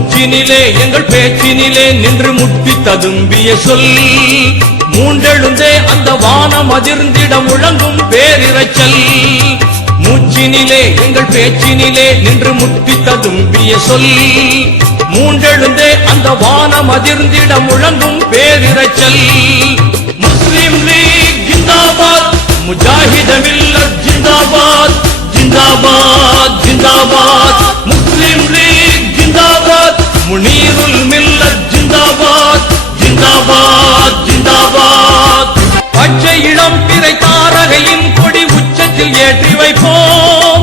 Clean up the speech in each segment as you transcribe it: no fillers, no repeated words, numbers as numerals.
மூச்சினிலே எங்கள் பேச்சினிலே நின்று முட்டி ததும்பிய சொல் மூண்டெழுந்தே அந்த வானம் அதிர்ந்திட முழங்கும் பேரிரைச்சல் மூச்சினிலே எங்கள் பேச்சினிலே நின்று முட்டி ததும்பிய சொல் மூண்டெழுந்தே அந்த வானம் அதிர்ந்திட முழங்கும் பேரிரைச்சல் முஸ்லிம் லீக் ஜிந்தாபாத் முஜாஹித மில்லத் ஜிந்தாபாத் ஜிந்தாபாத் ஜிந்தாபாத் முஸ்லிம் லீக் ஜிந்தாபாத் முனீருல் மில்லத் ஜிந்தாபாத் ஜிந்தாபாத் ஜிந்தாபாத் பச்சை இளம் பிறை தாரகையின் கொடி உச்சத்தில் ஏற்றி வைப்போம்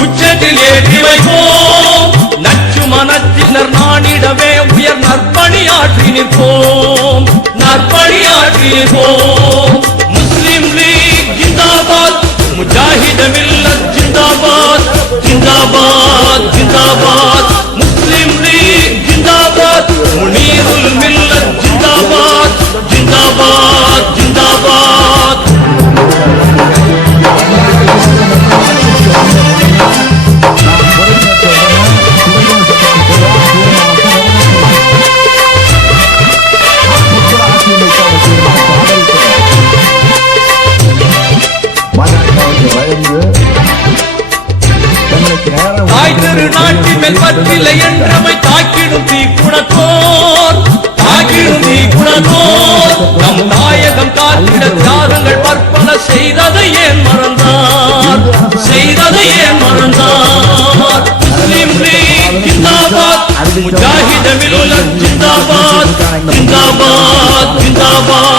உச்சத்தில் ஏற்றி வைப்போம் நச்சு மனத்தினர் நானிடவே உயர் நற்பணியாற்றி நிற்போம் நற்பணியாற்றி நிற்போம் முஸ்லிம் லீக் ஜிந்தாபாத் முஜாஹித மில்லத் ஜிந்தாபாத் ஜிந்தாபாத் ஜிந்தாபாத் முஸ்லிம் லீக் ஜிந்தாபாத் முனீருல் மில்லத் ஜிந்தாபாத் ஜிந்தாபாத் ஜிந்தாபாத் தாய் திருநாட்டின் மேல் பற்றில்லை என்றமை தாக்கிடும் தீக்குணத்தோர் தாக்கிடும் தீக்குணத்தோர் நம் தாயகம் காத்திட தியாகங்கள் பற்பல செய்ததை ஏன் மறந்தார் செய்ததை ஏன் மறந்தார் முஸ்லிம் லீக் ஜிந்தாபாத் முஜாஹித மில்லத் ஜிந்தாபாத் ஜிந்தாபாத் ஜிந்தாபாத்